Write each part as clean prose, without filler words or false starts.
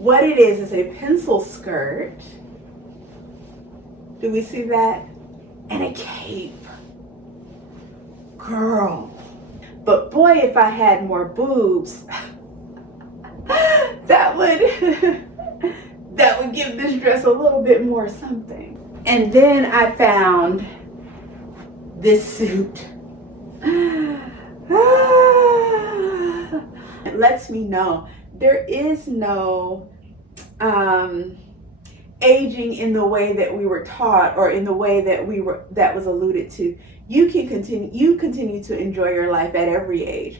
What it is a pencil skirt. Do we see that? And a cape. Girl. But boy, if I had more boobs, that would give this dress a little bit more something. And then I found this suit. It lets me know there is no aging in the way that we were taught, or in the way that that was alluded to. You continue to enjoy your life at every age.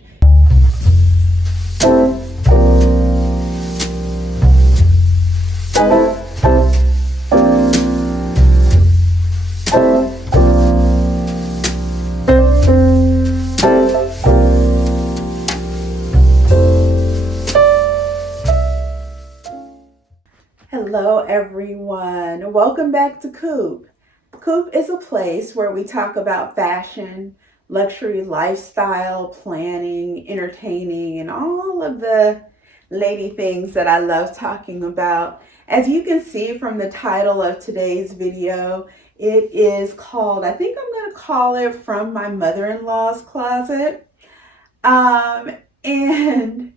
Hello everyone, welcome back to Coop. Coop is a place where we talk about fashion, luxury lifestyle, planning, entertaining, and all of the lady things that I love talking about. As you can see from the title of today's video, it is called, I think I'm going to call it From My Mother-in-Law's Closet. And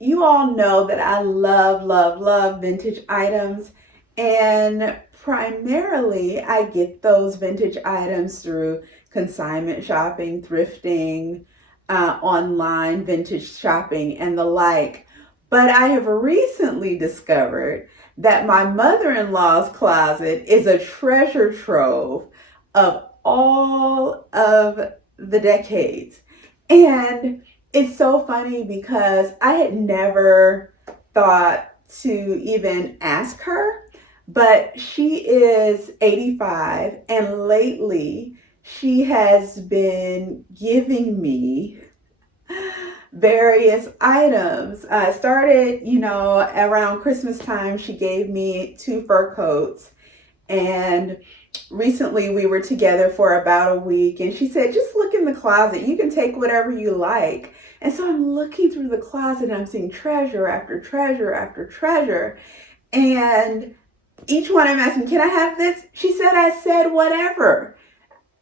you all know that I love vintage items, and primarily I get those vintage items through consignment shopping, thrifting, online vintage shopping, and the like. But I have recently discovered that my mother-in-law's closet is a treasure trove of all of the decades. And it's so funny because I had never thought to even ask her, but she is 85, and lately she has been giving me various items. Started, around Christmas time, she gave me 2 fur coats, and recently we were together for about a week, and she said, just look in the closet. You can take whatever you like. And so I'm looking through the closet and I'm seeing treasure after treasure after treasure. And each one I'm asking, can I have this? She said, I said, whatever.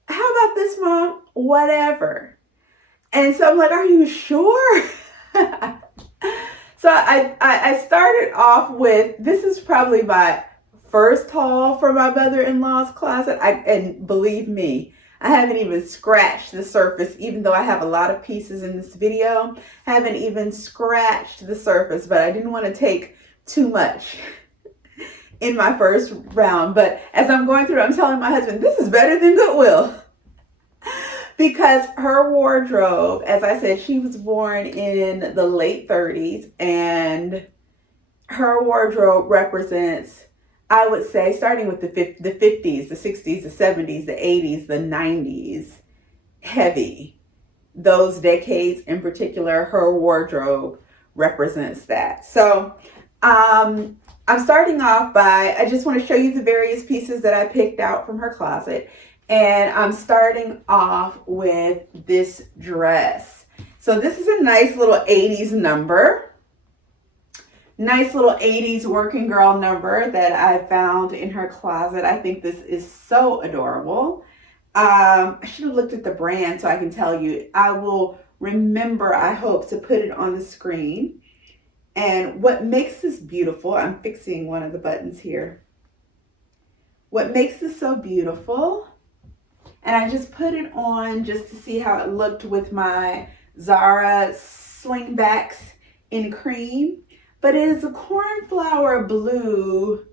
How about this, Mom? Whatever. And so I'm like, are you sure? So I started off with, this is probably my first haul for my mother-in-law's closet. And believe me, I haven't even scratched the surface, even though I have a lot of pieces in this video. Haven't even scratched the surface, but I didn't want to take too much in my first round. But as I'm going through, I'm telling my husband, this is better than Goodwill. Because her wardrobe, as I said, she was born in the late 30s, and her wardrobe represents, I would say, starting with the 50s, the 60s, the 70s, the 80s, the 90s, heavy. Those decades in particular, her wardrobe represents that. So I'm starting off by, I just want to show you the various pieces that I picked out from her closet. And I'm starting off with this dress. So this is a nice little 80s number. Nice little 80s working girl number that I found in her closet. I think this is so adorable. I should have looked at the brand so I can tell you. I will remember, I hope, to put it on the screen. And what makes this beautiful, I'm fixing one of the buttons here. What makes this so beautiful, and I just put it on just to see how it looked with my Zara slingbacks in cream. But it is a cornflower blue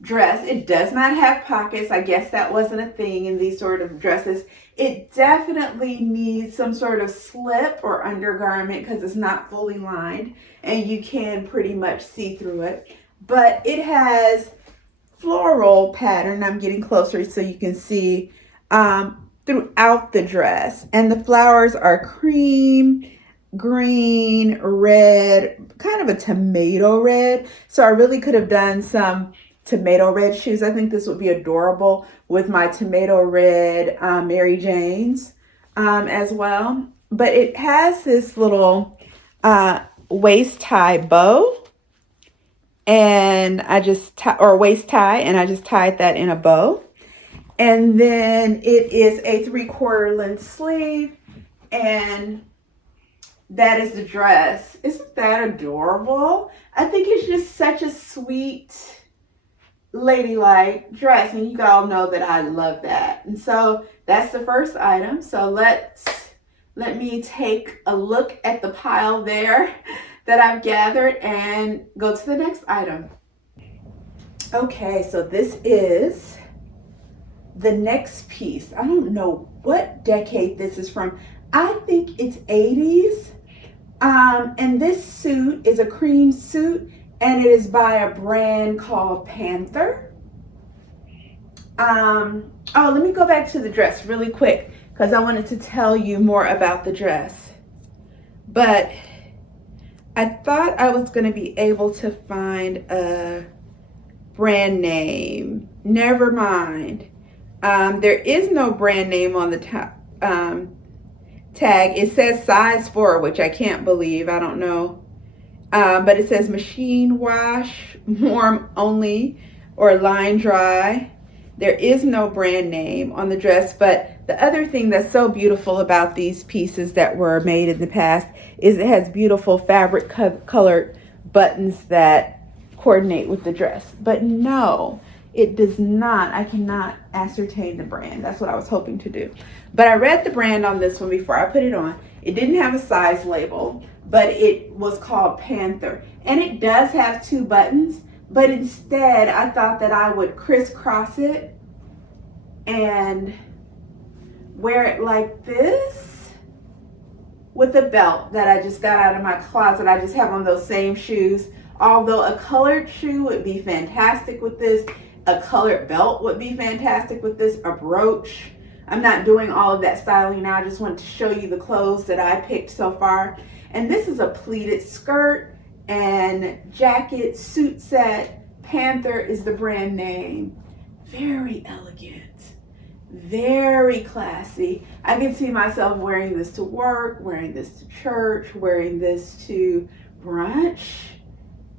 dress. It does not have pockets. I guess that wasn't a thing in these sort of dresses. It definitely needs some sort of slip or undergarment because it's not fully lined and you can pretty much see through it. But it has floral pattern. I'm getting closer so you can see throughout the dress. And the flowers are cream, green, red, kind of a tomato red. So I really could have done some tomato red shoes. I think this would be adorable with my tomato red Mary Janes as well. But it has this little waist tie bow, and I just or waist tie, and I just tied that in a bow. And then it is a 3/4 length sleeve, and that is the dress. Isn't that adorable? I think it's just such a sweet, ladylike dress, and you all know that I love that. And so that's the first item. So let me take a look at the pile there that I've gathered and go to the next item. Okay, so this is the next piece. I don't know what decade this is from. I think it's 80s. And this suit is a cream suit, and it is by a brand called Panther. Oh, let me go back to the dress really quick because I wanted to tell you more about the dress. But I thought I was going to be able to find a brand name. Never mind. There is no brand name on the tag. It says size 4, which I can't believe. I don't know. But it says machine wash, warm only, or line dry. There is no brand name on the dress, but the other thing that's so beautiful about these pieces that were made in the past is it has beautiful fabric colored buttons that coordinate with the dress. But no, it does not. I cannot ascertain the brand. That's what I was hoping to do. But I read the brand on this one before I put it on. It didn't have a size label, but it was called Panther. And it does have 2 buttons, but instead I thought that I would crisscross it and wear it like this with a belt that I just got out of my closet. I just have on those same shoes. Although a colored shoe would be fantastic with this, a colored belt would be fantastic with this, a brooch. I'm not doing all of that styling now. I just want to show you the clothes that I picked so far. And this is a pleated skirt and jacket suit set. Panther is the brand name. Very elegant, very classy. I can see myself wearing this to work, wearing this to church, wearing this to brunch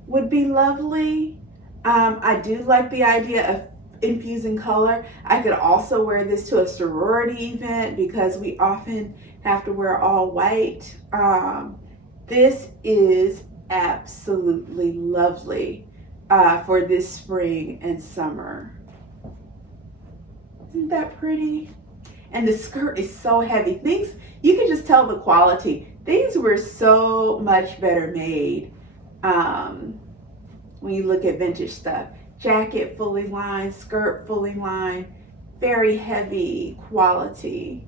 would be lovely. I do like the idea of infusing color. I could also wear this to a sorority event because we often have to wear all white. This is absolutely lovely for this spring and summer. Isn't that pretty? And the skirt is so heavy. Things, you can just tell the quality. Things were so much better made when you look at vintage stuff. Jacket fully lined, skirt fully lined, very heavy quality.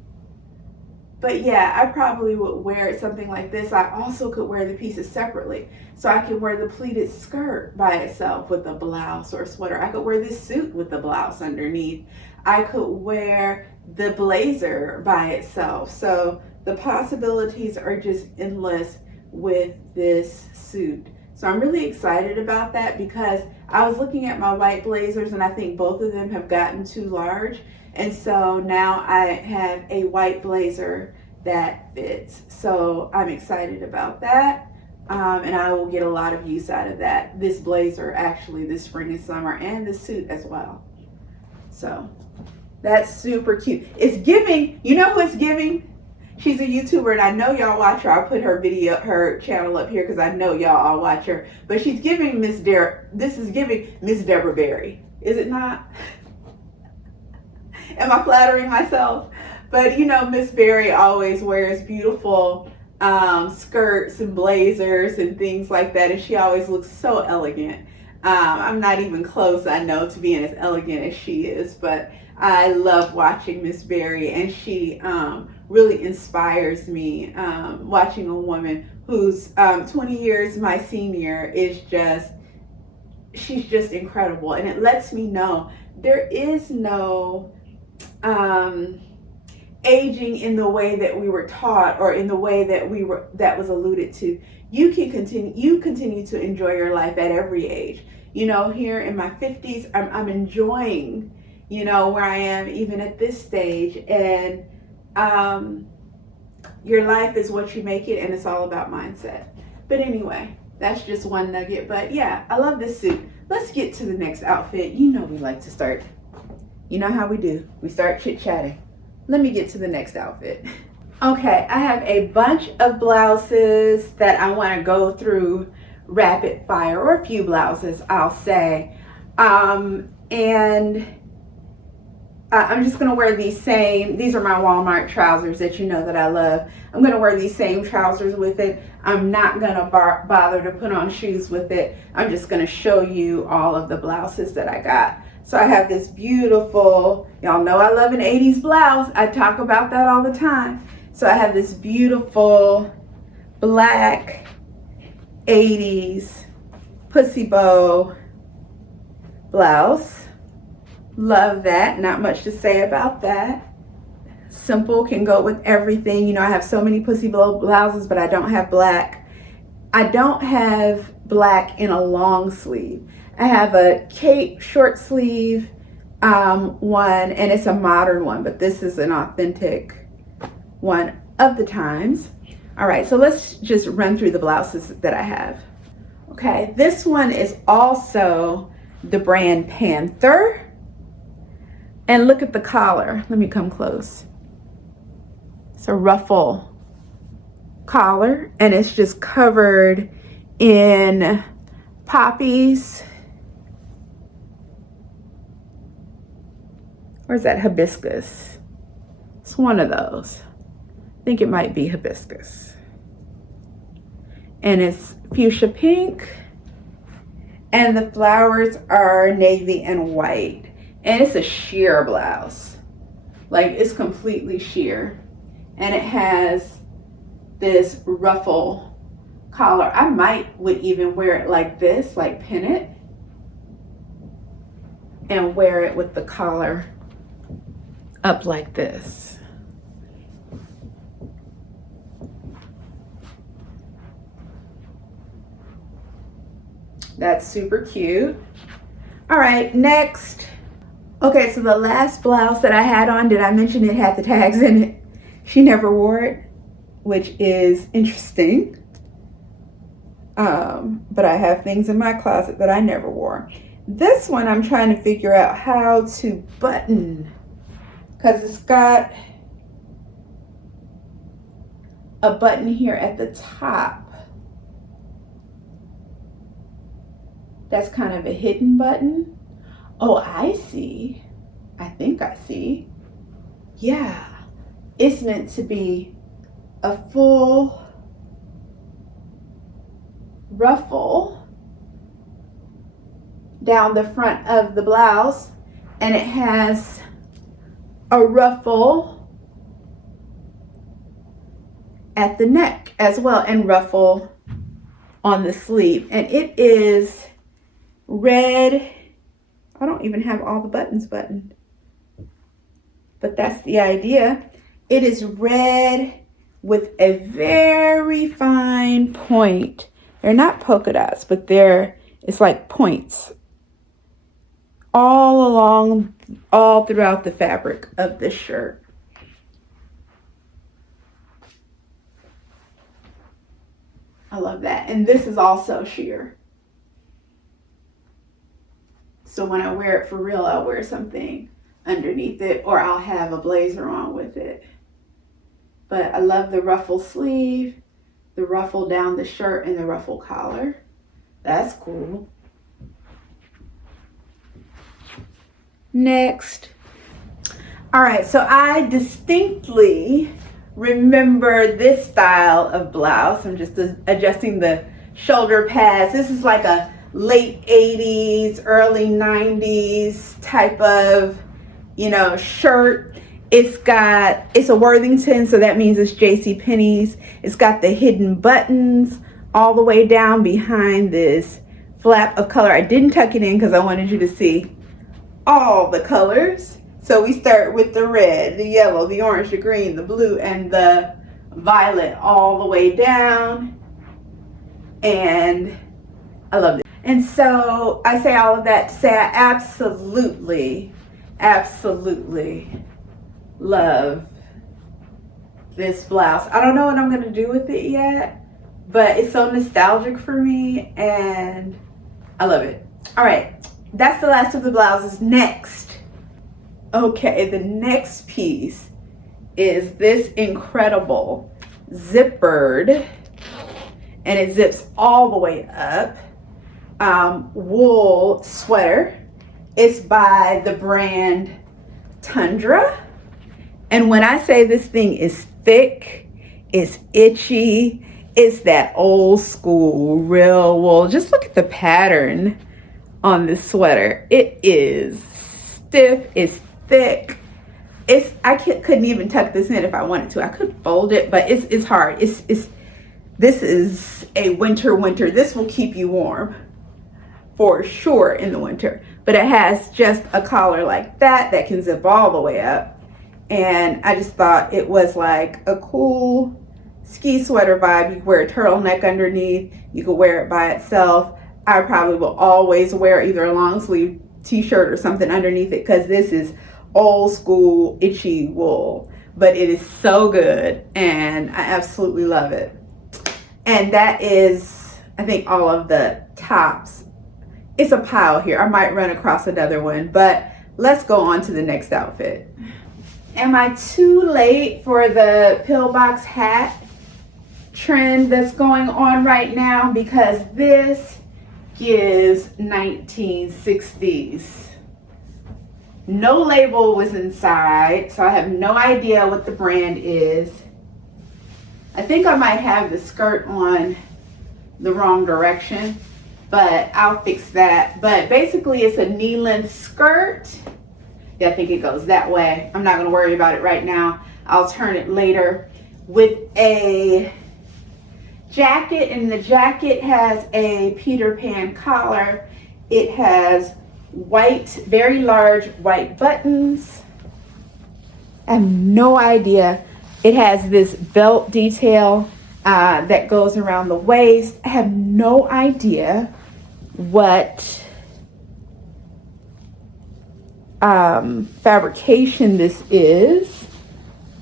But yeah, I probably would wear something like this. I also could wear the pieces separately. So I could wear the pleated skirt by itself with a blouse or sweater. I could wear this suit with the blouse underneath. I could wear the blazer by itself. So the possibilities are just endless with this suit. So I'm really excited about that because I was looking at my white blazers and I think both of them have gotten too large. And so now I have a white blazer that fits. So I'm excited about that. And I will get a lot of use out of that. This blazer actually this spring and summer, and this suit as well. So that's super cute. It's giving, you know who it's giving? She's a YouTuber and I know y'all watch her. I'll put her channel up here because I know y'all all watch her. But she's giving this is giving Miss Deborah Berry. Is it not? Am I flattering myself? But you know, Miss Berry always wears beautiful skirts and blazers and things like that. And she always looks so elegant. I'm not even close, I know, to being as elegant as she is. But I love watching Miss Berry, and she really inspires me. Watching a woman who's 20 years my senior is she's just incredible. And it lets me know there is no aging in the way that we were taught or in the way that was alluded to. You continue to enjoy your life at every age. You know, here in my 50s, I'm enjoying, you know, where I am even at this stage. And your life is what you make it, and it's all about mindset. But anyway, That's just one nugget. But yeah, I love this suit. Let's get to the next outfit. You know we like to start. You know how we do. We start chit-chatting. Let me get to the next outfit. Okay, I have a bunch of blouses that I want to go through rapid fire, or a few blouses, I'll say. And I'm just going to wear these are my Walmart trousers that you know that I love. I'm going to wear these same trousers with it. I'm not going to bother to put on shoes with it. I'm just going to show you all of the blouses that I got. So I have this beautiful, y'all know I love an 80s blouse. I talk about that all the time. So I have this beautiful black 80s pussy bow blouse. Love that. Not much to say about that. Simple, can go with everything. You know, I have so many pussy bow blouses, but I don't have black. I don't have black in a long sleeve. I have a cape short sleeve one, and it's a modern one, but this is an authentic one of the times. All right, so let's just run through the blouses that I have. Okay, this one is also the brand Panther. And look at the collar. Let me come close. It's a ruffle collar, and it's just covered in poppies. Or is that hibiscus? It's one of those. I think it might be hibiscus. And it's fuchsia pink. And the flowers are navy and white. And it's a sheer blouse. Like, it's completely sheer. And it has this ruffle collar. I would even wear it like this, like pin it. And wear it with the collar up like this. That's super cute. All right, next. Okay, so the last blouse that I had on, did I mention it had the tags in it? She never wore it, which is interesting. But I have things in my closet that I never wore. This one I'm trying to figure out how to button, because it's got a button here at the top. That's kind of a hidden button. Oh, I see. I think I see. Yeah. It's meant to be a full ruffle down the front of the blouse, and it has a ruffle at the neck as well, and ruffle on the sleeve. And it is red. I don't even have all the buttons buttoned, but that's the idea. It is red with a very fine point. They're not polka dots, but it's like points all throughout the fabric of this shirt. I love that. And this is also sheer. So when I wear it for real, I'll wear something underneath it, or I'll have a blazer on with it. But I love the ruffle sleeve, the ruffle down the shirt, and the ruffle collar. That's cool. Next. All right, so I distinctly remember this style of blouse. I'm just adjusting the shoulder pads. This is like a late 80s, early 90s type of, shirt. It's a Worthington, so that means it's JCPenney's. It's got the hidden buttons all the way down behind this flap of color. I didn't tuck it in because I wanted you to see all the colors. So we start with the red, the yellow, the orange, the green, the blue, and the violet all the way down. And I love it. And so I say all of that to say I absolutely love this blouse. I don't know what I'm going to do with it yet, but it's so nostalgic for me and I love it. All right, that's the last of the blouses. Next. Okay, the next piece is this incredible zippered, and it zips all the way up, wool sweater. It's by the brand Tundra. And when I say this thing is thick, it's itchy, it's that old school real wool. Just look at the pattern on this sweater. It is stiff, it's thick. Couldn't even tuck this in if I wanted to. I could fold it, but it's hard. This is a winter. This will keep you warm for sure in the winter. But it has just a collar like that can zip all the way up. And I just thought it was like a cool ski sweater vibe. You could wear a turtleneck underneath. You could wear it by itself. I probably will always wear either a long sleeve t-shirt or something underneath it because this is old school itchy wool. But it is so good and I absolutely love it. And that is, I think, all of the tops. It's a pile here. I might run across another one, but let's go on to the next outfit. Am I too late for the pillbox hat trend that's going on right now? Because this gives 1960s. No label was inside, so I have no idea what the brand is. I think I might have the skirt on the wrong direction, but I'll fix that. But basically it's a knee-length skirt. Yeah, I think it goes that way. I'm not gonna worry about it right now. I'll turn it later. With a jacket, and the jacket has a Peter Pan collar. It has white, very large white buttons. I have no idea. It has this belt detail that goes around the waist. I have no idea what fabrication this is,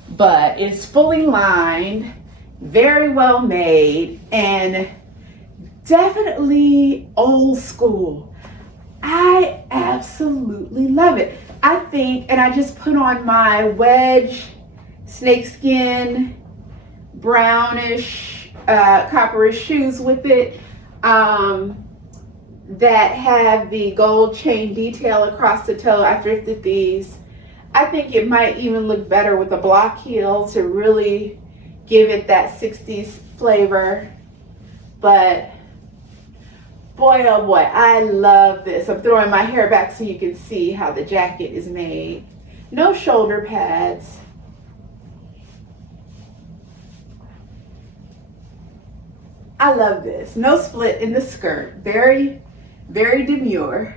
but it's fully lined, very well made, and definitely old school. I absolutely love it. I think, and I just put on my wedge snakeskin brownish copperish shoes with it that have the gold chain detail across the toe. I thrifted these. I think it might even look better with a block heel to really give it that 60s flavor. But boy, oh boy, I love this. I'm throwing my hair back so you can see how the jacket is made. No shoulder pads. I love this. No split in the skirt. Very, very demure.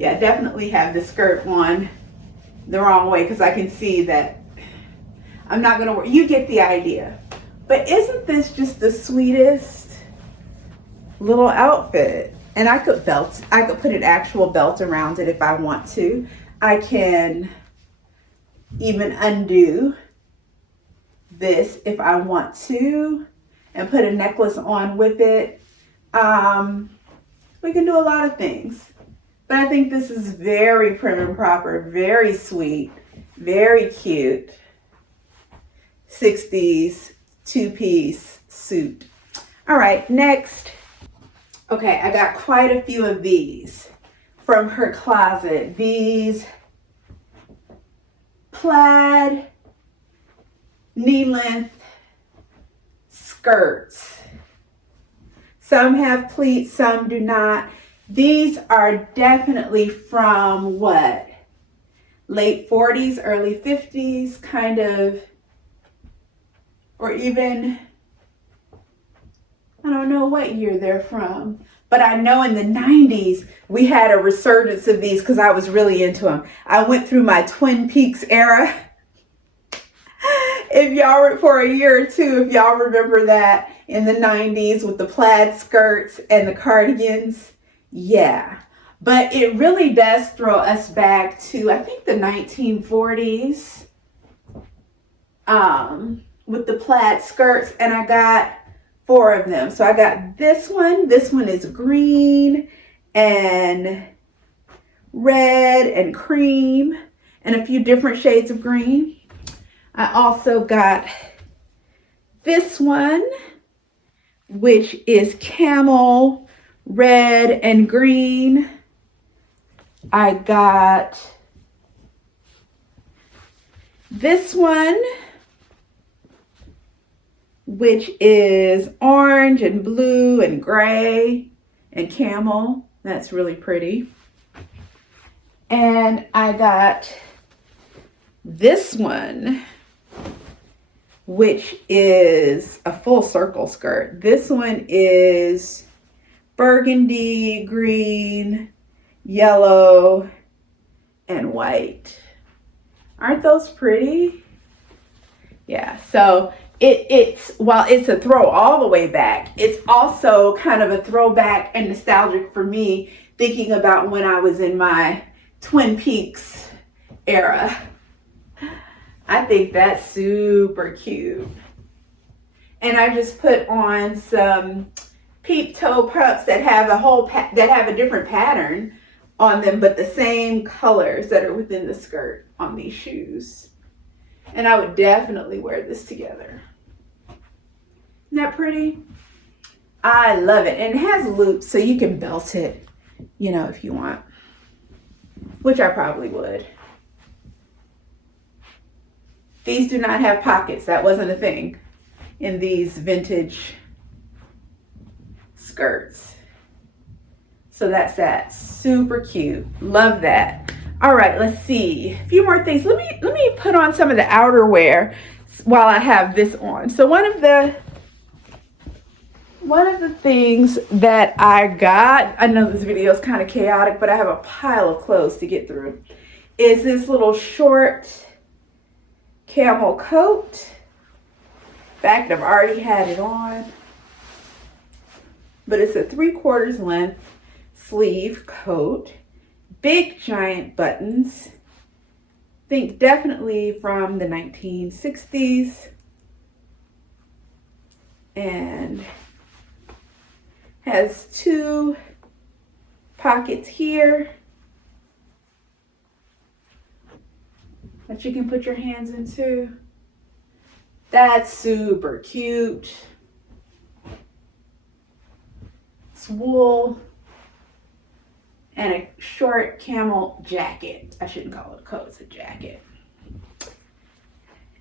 Yeah, definitely have the skirt on the wrong way because I can see that I'm not gonna wear. You get the idea. But isn't this just the sweetest little outfit? And I could put an actual belt around it if I want to. I can even undo this if I want to and put a necklace on with it. We can do a lot of things. But I think this is very prim and proper, very sweet, very cute. 60s two-piece suit. All right, next. Okay, I got quite a few of these from her closet. These plaid knee-length skirts. Some have pleats, some do not. These are definitely from what? Late 40s, early 50s, kind of, or even, I don't know what year they're from, but I know in the 90s we had a resurgence of these because I was really into them. I went through my Twin Peaks era. If y'all, for a year or two, if y'all remember that in the 90s with the plaid skirts and the cardigans. Yeah, but it really does throw us back to, I think, the 1940s. with the plaid skirts, and I got 4 of them. So I got this one. This one is green and red and cream and a few different shades of green. I also got this one, which is camel, red, and green. I got this one, which is orange and blue and gray and camel. That's really pretty. And I got this one, which is a full circle skirt. This one is burgundy, green, yellow, and white. Aren't those pretty? Yeah, so it's while it's a throw all the way back, it's also kind of a throwback and nostalgic for me, thinking about when I was in my Twin Peaks era. I think that's super cute. And I just put on some peep toe pumps that have a different pattern on them, but the same colors that are within the skirt on these shoes. And I would definitely wear this together. Isn't that pretty? I love it. And it has loops, so you can belt it, if you want, which I probably would. These do not have pockets. That wasn't a thing in these vintage skirts. So that's that. Super cute. Love that. All right, let's see. A few more things. Let me put on some of the outerwear while I have this on. So one of the things that I got, I know this video is kind of chaotic, but I have a pile of clothes to get through, is this little short camel coat. In fact, I've already had it on, but it's a 3/4 length sleeve coat, big giant buttons. Think definitely from the 1960s, and has 2 pockets here that you can put your hands into. That's super cute. It's wool and a short camel jacket. I shouldn't call it a coat, it's a jacket.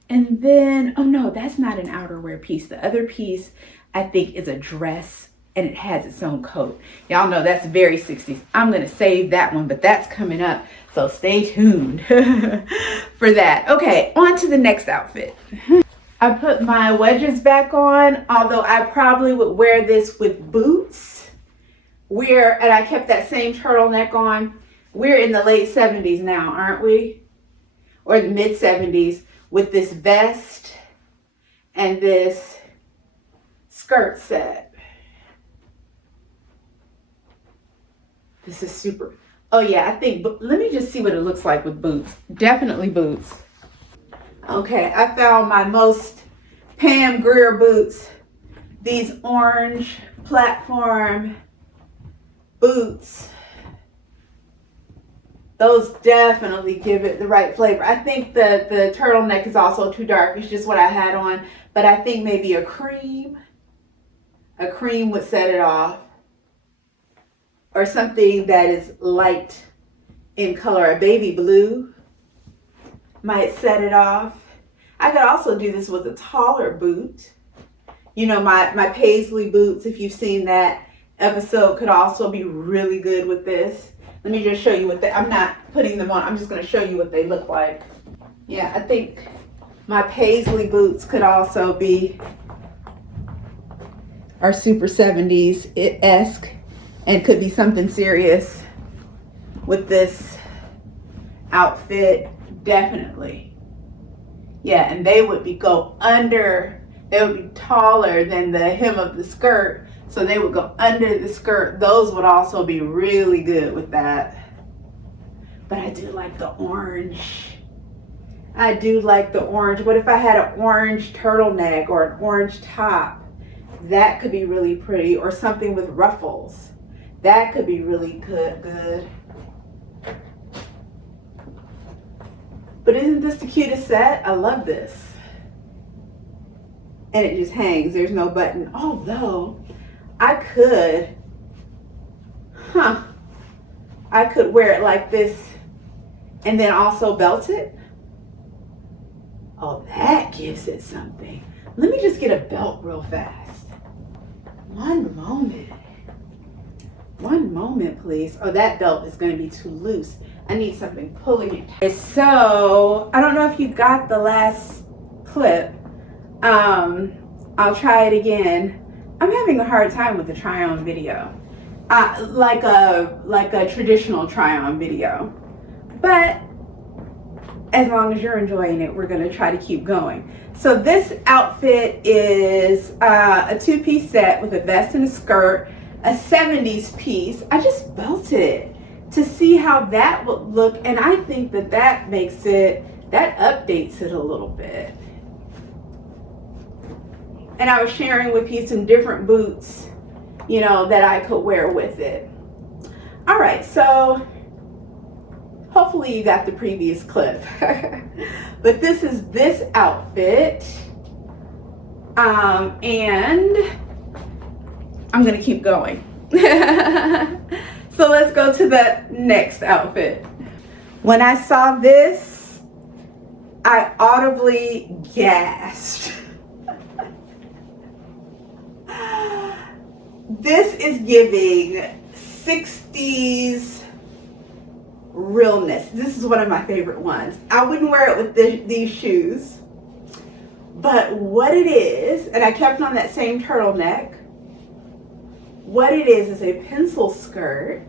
And then, oh no, that's not an outerwear piece. The other piece I think is a dress, and it has its own coat. Y'all know that's very 60s. I'm gonna save that one, but that's coming up, so stay tuned for that. Okay, on to the next outfit. I put my wedges back on, although I probably would wear this with boots. And I kept that same turtleneck on. We're in the late 70s now, aren't we? Or the mid 70s, with this vest and this skirt set. This is super. Oh yeah, I think, let me just see what it looks like with boots. Definitely boots. Okay, I found my most Pam Grier boots. These orange platform boots. Those definitely give it the right flavor. I think the turtleneck is also too dark. It's just what I had on. But I think maybe a cream would set it off. Or something that is light in color, a baby blue might set it off. I could also do this with a taller boot. My paisley boots, if you've seen that episode, could also be really good with this. Let me just show you I'm not putting them on, I'm just gonna show you what they look like. Yeah, I think my paisley boots are super 70s-esque. And could be something serious with this outfit, definitely. Yeah, and they would be taller than the hem of the skirt, so they would go under the skirt. Those would also be really good with that. But I do like the orange I do like the orange. What if I had an orange turtleneck or an orange top? That could be really pretty. Or something with ruffles. That could be really good. But isn't this the cutest set? I love this. And it just hangs. There's no button. Although, I could wear it like this and then also belt it. Oh, that gives it something. Let me just get a belt real fast. One moment, please. Oh, that belt is going to be too loose. I need something pulling it. So, I don't know if you got the last clip. I'll try it again. I'm having a hard time with the try-on video. Like a traditional try-on video. But as long as you're enjoying it, we're going to try to keep going. So this outfit is a two-piece set with a vest and a skirt, a 70s piece. I just belted it to see how that would look, and I think that makes it, that updates it a little bit. And I was sharing with you some different boots, you know, that I could wear with it. All right, so hopefully you got the previous clip. But this is this outfit. And I'm gonna keep going. So let's go to the next outfit. When I saw this, I audibly gasped. This is giving 60s realness. This is one of my favorite ones. I wouldn't wear it with these shoes, but what it is, and I kept on that same turtleneck, what it is a pencil skirt.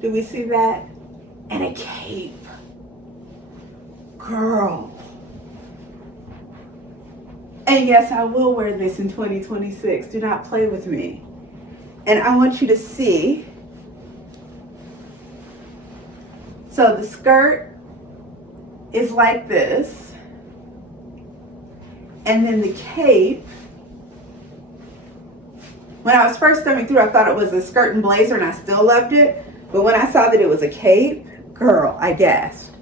Do we see that? And a cape. Girl. And yes, I will wear this in 2026. Do not play with me. And I want you to see. So the skirt is like this. And then the cape. When I was first thumbing through, I thought it was a skirt and blazer, and I still loved it. But when I saw that it was a cape, girl, I gasped.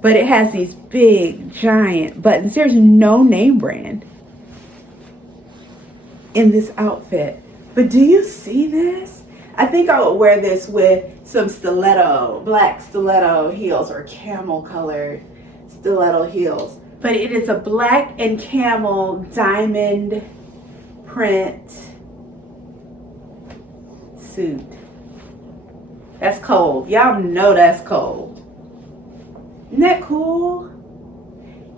But it has these big, giant buttons. There's no name brand in this outfit. But do you see this? I think I would wear this with some black stiletto heels or camel colored stiletto heels. But it is a black and camel diamond print suit. That's cold. Y'all know that's cold. Isn't that cool?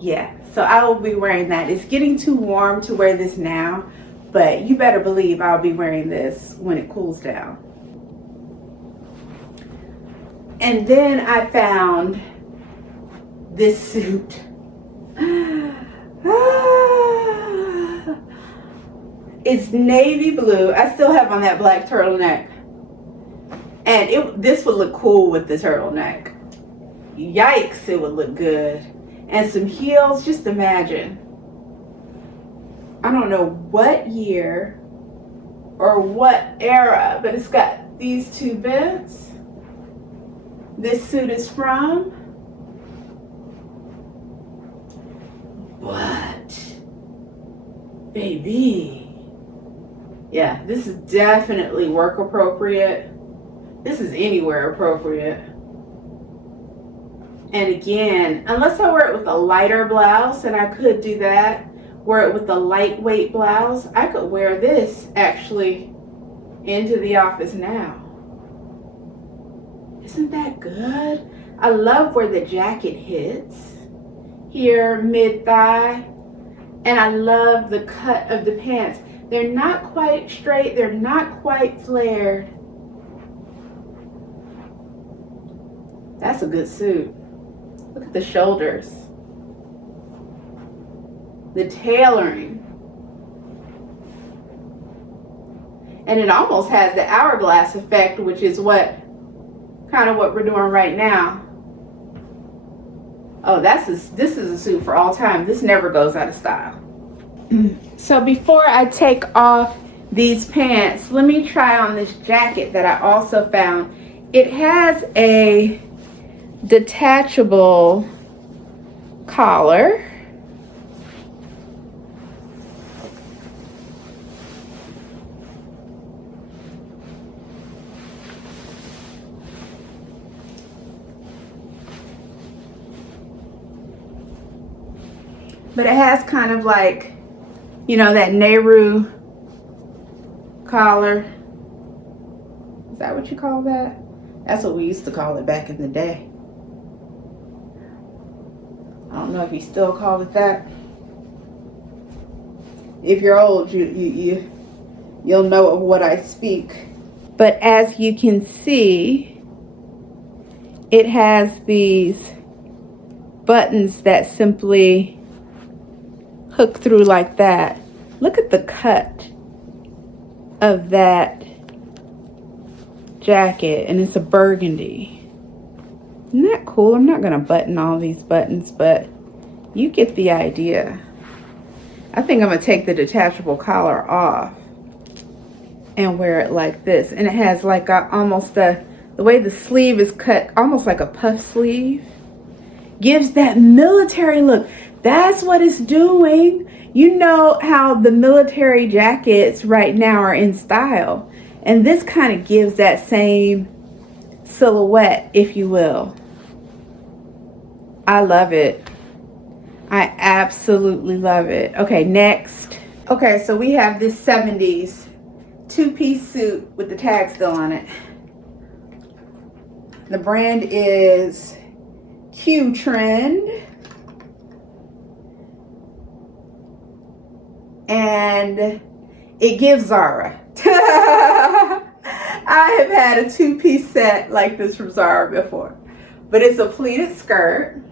Yeah, so I will be wearing that. It's getting too warm to wear this now, but you better believe I'll be wearing this when it cools down. And then I found this suit. It's navy blue. I still have on that black turtleneck. And this would look cool with the turtleneck. Yikes, it would look good. And some heels, just imagine. I don't know what year or what era, but it's got these two vents. This suit is from. What? Baby. Yeah, this is definitely work appropriate. This is anywhere appropriate. And again, unless I wear it with a lighter blouse, and I could do that, wear it with a lightweight blouse, I could wear this actually into the office now. Isn't that good? I love where the jacket hits. Here, mid-thigh. And I love the cut of the pants. They're not quite straight, they're not quite flared. That's a good suit. Look at the shoulders. The tailoring. And it almost has the hourglass effect, which is kind of what we're doing right now. Oh, this is a suit for all time. This never goes out of style. So before I take off these pants, let me try on this jacket that I also found. It has a detachable collar. But it has kind of like, you know, that Nehru collar. Is that what you call that? That's what we used to call it back in the day. I don't know if you still call it that. If you're old, you'll know of what I speak. But as you can see, it has these buttons that simply hook through like that. Look at the cut of that jacket, and it's a burgundy. Isn't that cool? I'm not gonna button all these buttons, but you get the idea. I think I'm gonna take the detachable collar off and wear it like this. And it has like the way the sleeve is cut, almost like a puff sleeve. Gives that military look. That's what it's doing. You know how the military jackets right now are in style. And this kind of gives that same silhouette, if you will. I love it. I absolutely love it. Okay, next. Okay, so we have this 70s two-piece suit with the tag still on it. The brand is Q Trend. And it gives Zara. I have had a two-piece set like this from Zara before. But it's a pleated skirt.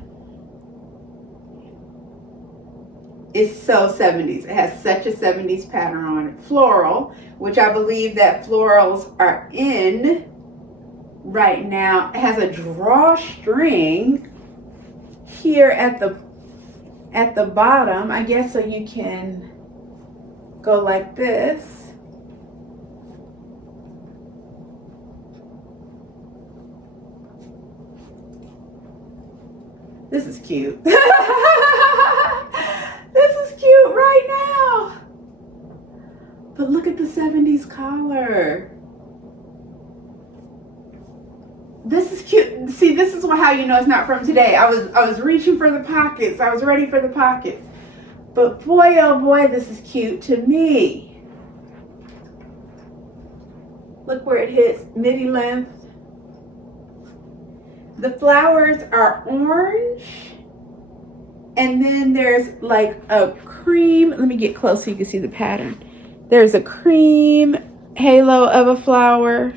It's so 70s. It has such a 70s pattern on it. Floral, which I believe that florals are in right now. It has a drawstring here at the bottom, I guess, so you can go like this. This is cute. This is cute right now. But look at the 70s collar. This is cute. See, this is how you know it's not from today. I was reaching for the pockets. I was ready for the pockets. But boy, oh boy, this is cute to me. Look where it hits, midi length. The flowers are orange. And then there's like a cream. Let me get close so you can see the pattern. There's a cream halo of a flower.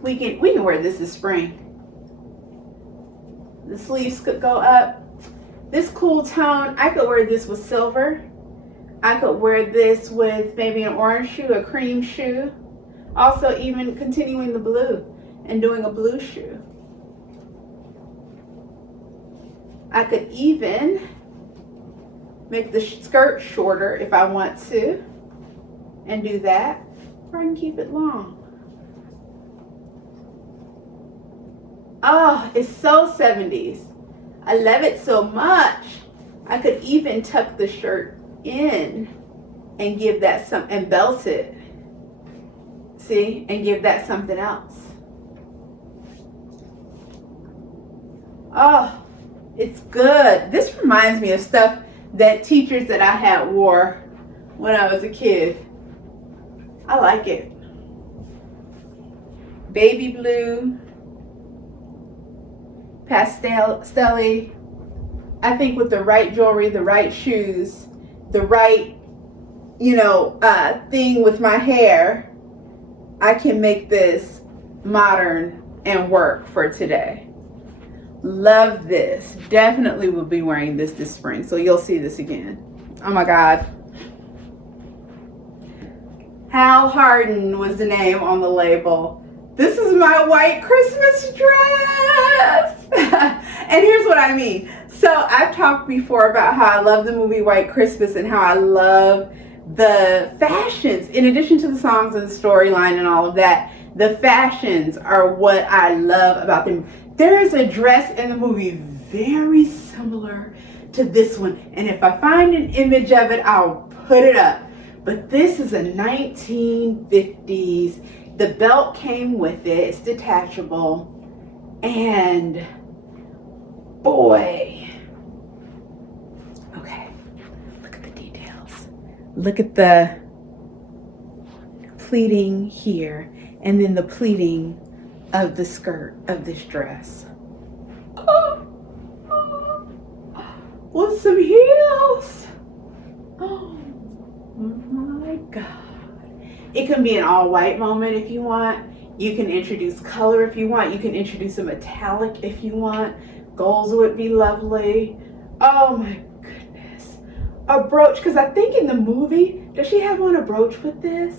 We can wear this this spring. The sleeves could go up. This cool tone, I could wear this with silver. I could wear this with maybe an orange shoe, a cream shoe. Also even continuing the blue and doing a blue shoe. I could even make the skirt shorter if I want to and do that, or I can keep it long. Oh, it's so 70s. I love it so much. I could even tuck the shirt in and give that and belt it. See, and give that something else. Oh, it's good. This reminds me of stuff that teachers that I had wore when I was a kid. I like it. Baby blue, pastel-y. I think with the right jewelry, the right shoes, the right, thing with my hair, I can make this modern and work for today. Love this. Definitely will be wearing this spring, so you'll see this again. Oh my God. Hal Harden was the name on the label. This is my white Christmas dress. And here's what I mean. So I've talked before about how I love the movie White Christmas and how I love the fashions. In addition to the songs and the storyline and all of that, the fashions are what I love about them. There is a dress in the movie very similar to this one. And if I find an image of it, I'll put it up. But this is a 1950s. The belt came with it. It's detachable. And boy. Okay. Look at the details. Look at the pleating here. And then the pleating of the skirt of this dress. With some heels. Oh my God. It can be an all white moment if you want. You can introduce color if you want. You can introduce a metallic if you want. Golds would be lovely. Oh my goodness. A brooch, because I think in the movie, does she have on a brooch with this?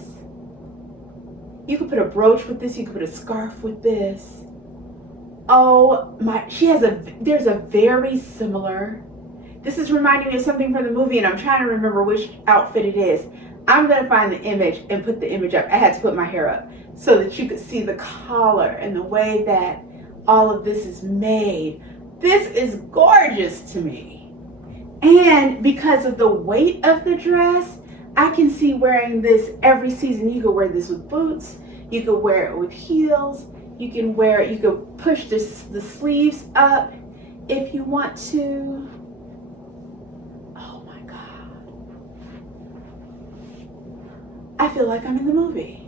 You could put a brooch with this. You could put a scarf with this. Oh my, there's a very similar, this is reminding me of something from the movie and I'm trying to remember which outfit it is. I'm going to find the image and put the image up. I had to put my hair up so that you could see the collar and the way that all of this is made. This is gorgeous to me. And because of the weight of the dress, I can see wearing this every season. You could wear this with boots. You could wear it with heels. You can wear it, you could push the sleeves up if you want to. Oh my God. I feel like I'm in the movie.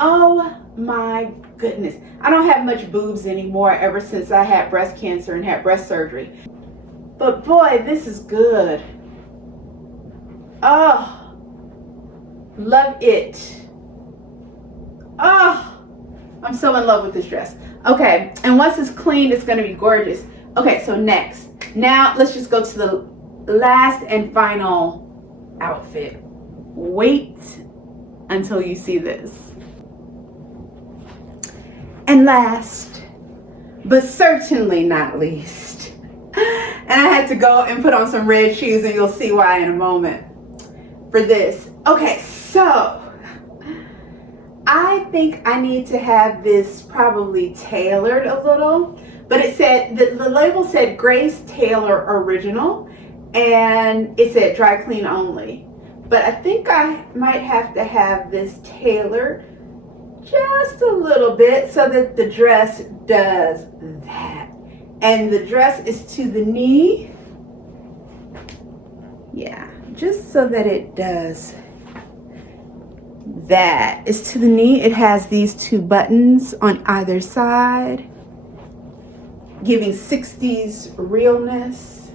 Oh my goodness. I don't have much boobs anymore ever since I had breast cancer and had breast surgery. But boy, this is good. Oh, love it. Oh, I'm so in love with this dress. Okay, and once it's clean, it's going to be gorgeous. Okay, so next. Now, let's just go to the last and final outfit. Wait until you see this. And last, but certainly not least, and I had to go and put on some red shoes, and you'll see why in a moment for this. Okay, so I think I need to have this probably tailored a little, but it said, the label said Grace Taylor Original, and it said dry clean only. But I think I might have to have this tailored just a little bit so that the dress does that. And the dress is to the knee. Yeah, just so that it does that. It's to the knee. It has these two buttons on either side, giving 60s realness.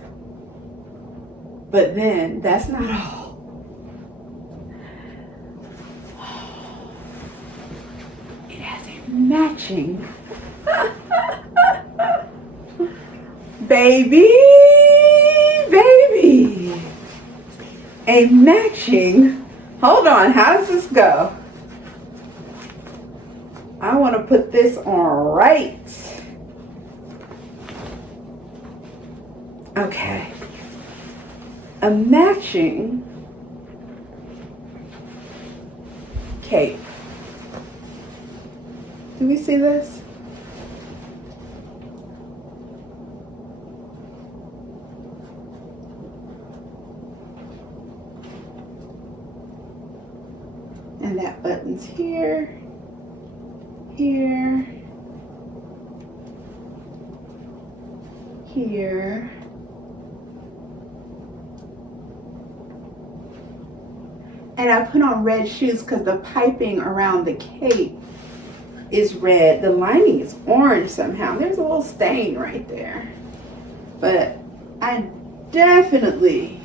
But then that's not all. It has a matching baby, a matching, hold on, how does this go? I want to put this on right. Okay. A matching cape. Do we see this? And that button's here, here, here. And I put on red shoes because the piping around the cape is red. The lining is orange somehow. There's a little stain right there. But I definitely,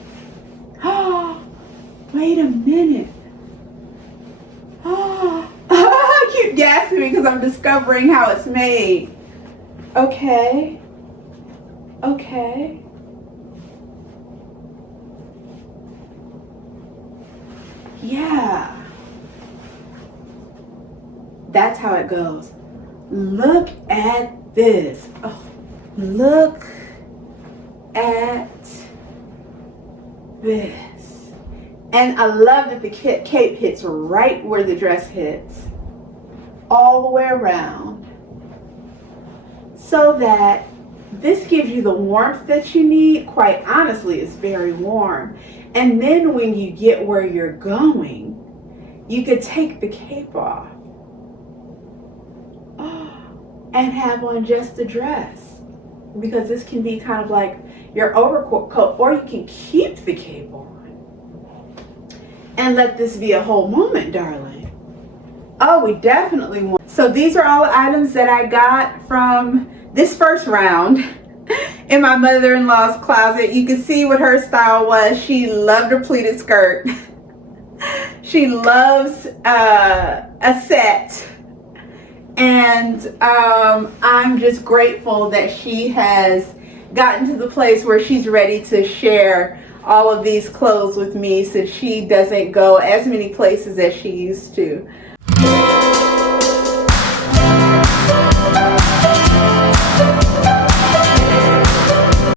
oh, wait a minute. Oh, I keep gasping because I'm discovering how it's made. Okay. Okay. Yeah. that's how it goes. Look at this. Oh, look at this. And I love that the cape hits right where the dress hits, all the way around, so that this gives you the warmth that you need. Quite honestly, it's very warm. And then when you get where you're going, you could take the cape off and have on just the dress, because this can be kind of like your overcoat, or you can keep the cape on and let this be a whole moment, darling. Oh, we definitely want. So these are all the items that I got from this first round in my mother-in-law's closet. You can see what her style was. She loved a pleated skirt. She loves a set. And I'm just grateful that she has gotten to the place where she's ready to share all of these clothes with me, since she doesn't go as many places as she used to.